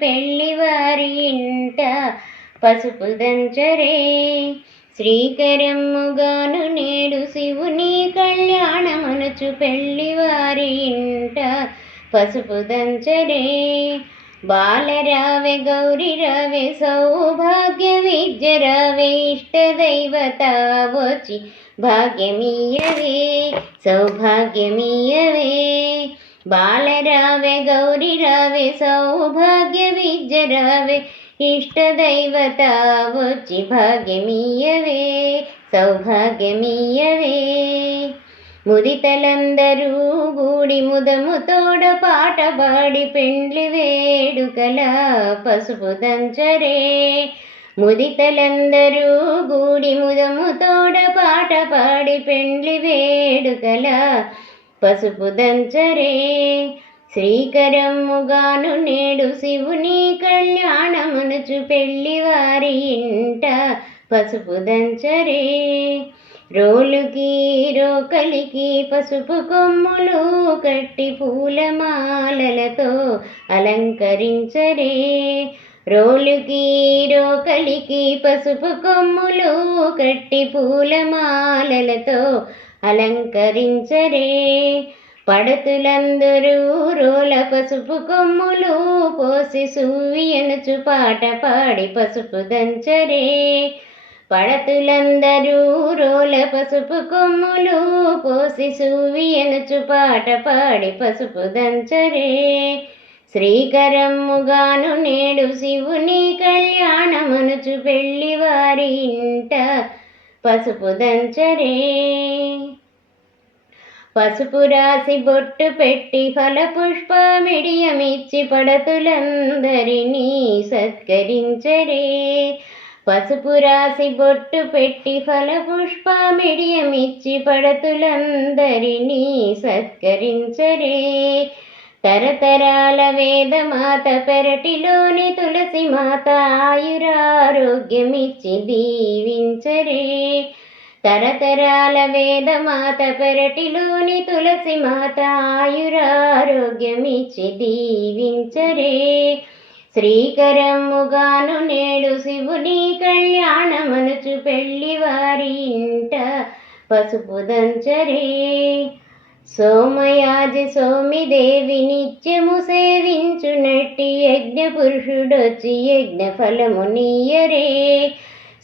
పెళ్ళివారి ఇంట పసుపు దంచరే. శ్రీకరమ్ముగాను నేడు శివుని కళ్యాణమనుచు పెళ్ళివారి ఇంట పసుపు దంచరే. బాలరావే గౌరి రావే సౌభాగ్య విద్య రావే ఇష్ట దైవత వచ్చి భాగ్యమీయవే సౌభాగ్యమీయవే. బాలరావే గౌరి రావే సౌభాగ్య విద్య రావే ఇష్ట దైవత వచ్చి భాగ్యమీయవే సౌభాగ్యమీయవే ముదితలందరూ గూడి ముదము తోడ పాట పాడి పెండ్లి వేడుకల పసుపు దంచరే ముదితలందరూ గూడి ముదము తోడ పాట పాడి పెండ్లి వేడుకల పసుపు దంచరే శ్రీకరమ్ముగాను నేడు శివుని కళ్యాణమునుచు పెళ్ళివారి ఇంట పసుపు దంచరే. రోలుకి రోకలికి పసుపు కొమ్ములు కట్టి పూలమాలలతో అలంకరించరే. రోలుకి రోకలికి పసుపు కొమ్ములు కట్టి పూలమాలలతో అలంకరించరే. పడతులందరూ రోల పసుపు కొమ్ములు పోసి సూయనుచు పాట పాడి పసుపు దంచరే. పడతులందరూ రోల పసుపు కొమ్ములు పోసి సూవియనుచు పాట పాడి పసుపు దంచరే. శ్రీకరమ్ముగాను నేడు శివుని కళ్యాణమనుచు పెళ్ళివారి ఇంట పసుపు దంచరే. పసుపు రాసి బొట్టు పెట్టి ఫల పుష్పమిడియమిచ్చి పడతులందరినీ సత్కరించరే. పసుపు రాసి బొట్టు పెట్టి ఫల పుష్పమిడియమిచ్చి పడతులందరినీ సత్కరించరే. తరతరాల వేదమాత పెరటిలోని తులసి మాత ఆయురారోగ్యమిచ్చి దీవించరే. తరతరాల వేదమాత పెరటిలోని తులసి మాత ఆయురారోగ్యమిచ్చి దీవించరే. శ్రీకరమ్ముగాను నేడు శివుని కళ్యాణమనుచు పెళ్ళివారి ఇంట పసుపు దంచరే. సోమయాజి సోమిదేవి నిత్యము సేవించునట్టి యజ్ఞ పురుషుడొచ్చి యజ్ఞ ఫలము నీయరే.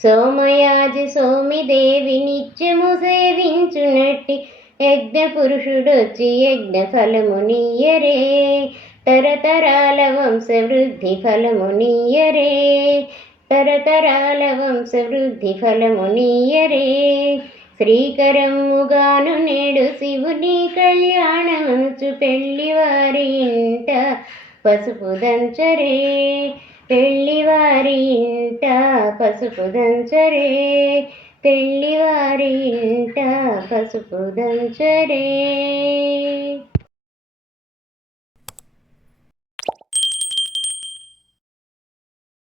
సోమయాజి సోమిదేవి నిత్యము సేవించునట్టి యజ్ఞ పురుషుడొచ్చి యజ్ఞ ఫలము నీయరే. తరతరాల వంశ వృద్ధి ఫలము నీయరే. తరతరాల వంశ వృద్ధి ఫలము నీయరే. శ్రీకరముగాను నేడు శివుని కళ్యాణమంచు పెళ్ళివారి ఇంట పసుపు దంచరే. పెళ్ళివారి ఇంట పసుపు దంచరే. పెళ్ళివారి ఇంట పసుపు దంచరే.